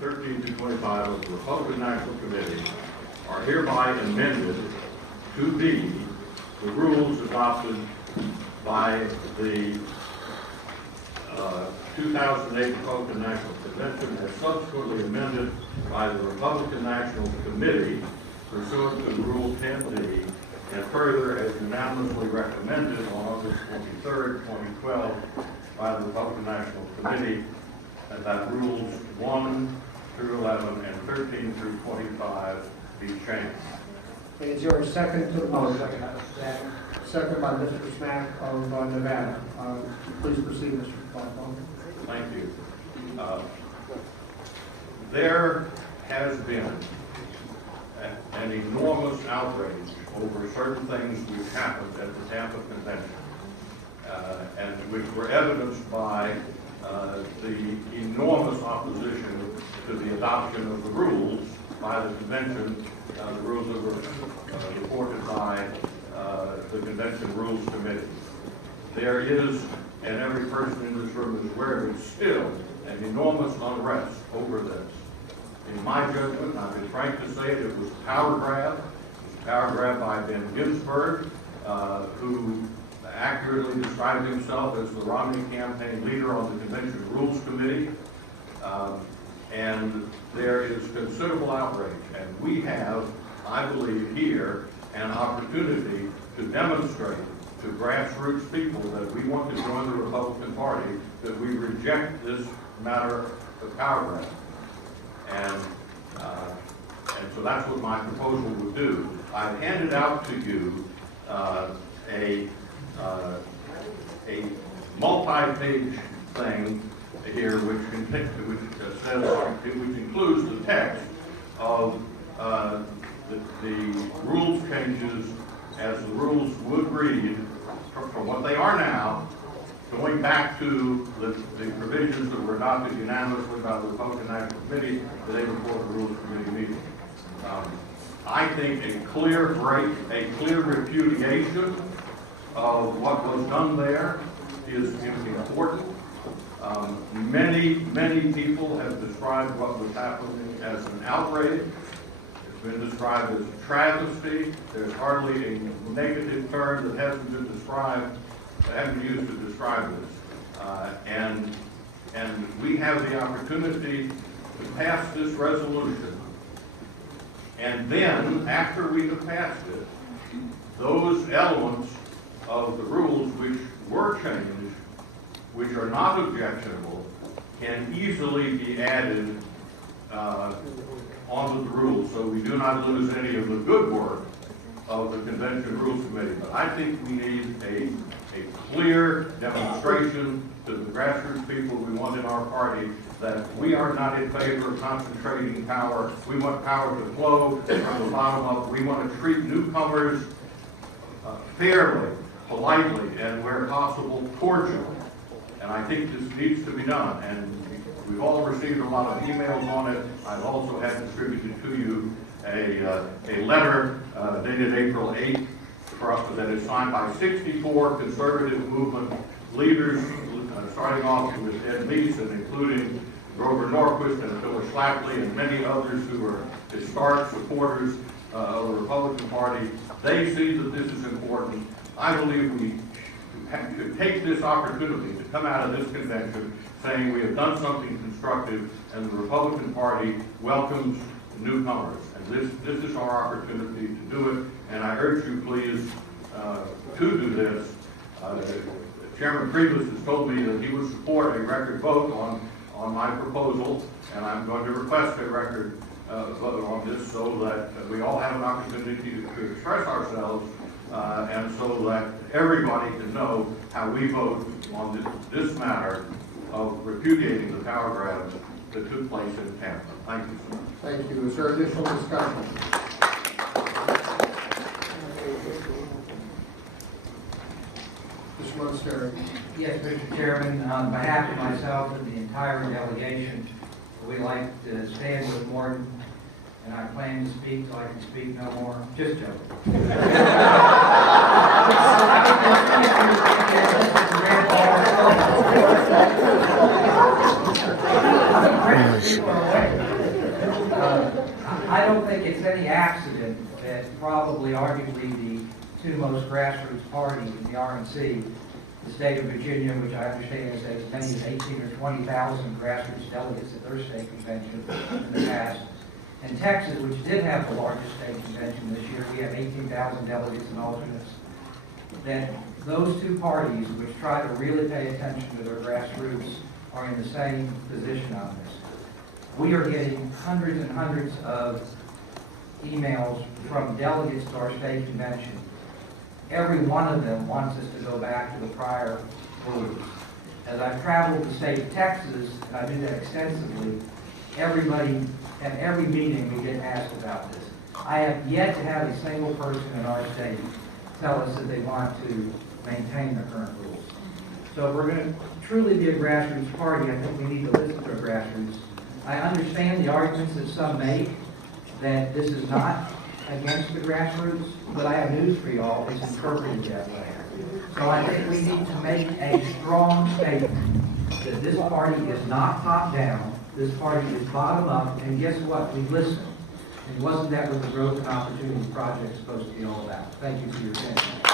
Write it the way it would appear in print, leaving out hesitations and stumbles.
13 to 25 of the Republican National Committee are hereby amended to be the rules adopted by the 2008 Republican National Convention, as subsequently amended by the Republican National Committee pursuant to Rule 10D, and further as unanimously recommended on August 23rd, 2012 by the Republican National Committee, that Rules 1 through 11 and 13 through 25 be changed. Is there a second to the motion? Second by Mr. Smack of Nevada. Please proceed, Mr. Blackwell. Thank you. There has been an enormous outrage over certain things which happened at the Tampa Convention, and which were evidenced by the enormous opposition to the adoption of the rules by the convention, the rules that were reported by the Convention Rules Committee. There is, and every person in this room is aware of it, still an enormous unrest over this. In my judgment, I've been frank to say it was a power grab. It was a power grab by Ben Ginsburg, who accurately described himself as the Romney campaign leader on the Convention Rules Committee. And there is considerable outrage. And we have, I believe, here an opportunity to demonstrate to grassroots people that we want to join the Republican Party, that we reject this matter of power grab. And so that's what my proposal would do. I've handed out to you a multi-page thing here, which includes the text of the rules changes as the rules would read from what they are now, going back to the provisions that were adopted unanimously by the Republican National Committee the day before the Rules Committee meeting. I think a clear break, a clear repudiation of what was done there is important. Many people have described what was happening as an outrage. It's been described as a travesty. There's hardly a negative term that hasn't been described, that hasn't been used to describe this. And we have the opportunity to pass this resolution. And then, after we have passed it, those elements of the rules which were changed, which are not objectionable, can easily be added onto the rules, so we do not lose any of the good work of the Convention Rules Committee. But I think we need a clear demonstration to the grassroots people we want in our party that we are not in favor of concentrating power. We want power to flow from the bottom up. We want to treat newcomers fairly, politely, and where possible, cordially. And I think this needs to be done. And we've all received a lot of emails on it. I've also had distributed to you a letter dated April 8th that is signed by 64 conservative movement leaders, starting off with Ed Meese and including Grover Norquist and Phyllis Schlafly and many others who are historic supporters of the Republican Party. They see that this is important. I believe we should take this opportunity to come out of this convention saying we have done something constructive and the Republican Party welcomes newcomers. And this is our opportunity to do it, and I urge you please to do this. Chairman Priebus has told me that he would support a record vote on my proposal, and I'm going to request a record vote on this so that we all have an opportunity to express ourselves and so that everybody can know how we vote on this matter of repudiating the power grab that took place in Tampa. Thank you, sir. Thank you. Is there additional discussion? Mr. Munster. Yes, Mr. Chairman, on behalf of myself and the entire delegation, we'd like to stand with Morton, and I plan to speak so I can speak no more. Just joking. think it's any accident that probably arguably the two most grassroots parties in the RNC, the state of Virginia, which I understand has as many as 18 or 20,000 grassroots delegates at their state convention in the past, and Texas, which did have the largest state convention this year, we have 18,000 delegates and alternates, that those two parties, which try to really pay attention to their grassroots, are in the same position on this. We are getting hundreds and hundreds of emails from delegates to our state convention. Every one of them wants us to go back to the prior rules. As I've traveled the state of Texas, and I do that extensively, everybody, at every meeting we get asked about this. I have yet to have a single person in our state tell us that they want to maintain the current rules. So if we're going to truly be a grassroots party, I think we need to listen to our grassroots. I understand the arguments that some make that this is not against the grassroots, but I have news for y'all, it's interpreted that way. So I think we need to make a strong statement that this party is not top down, this party is bottom up, and guess what? We listened. And wasn't that what the Growth and Opportunity Project is supposed to be all about? Thank you for your attention.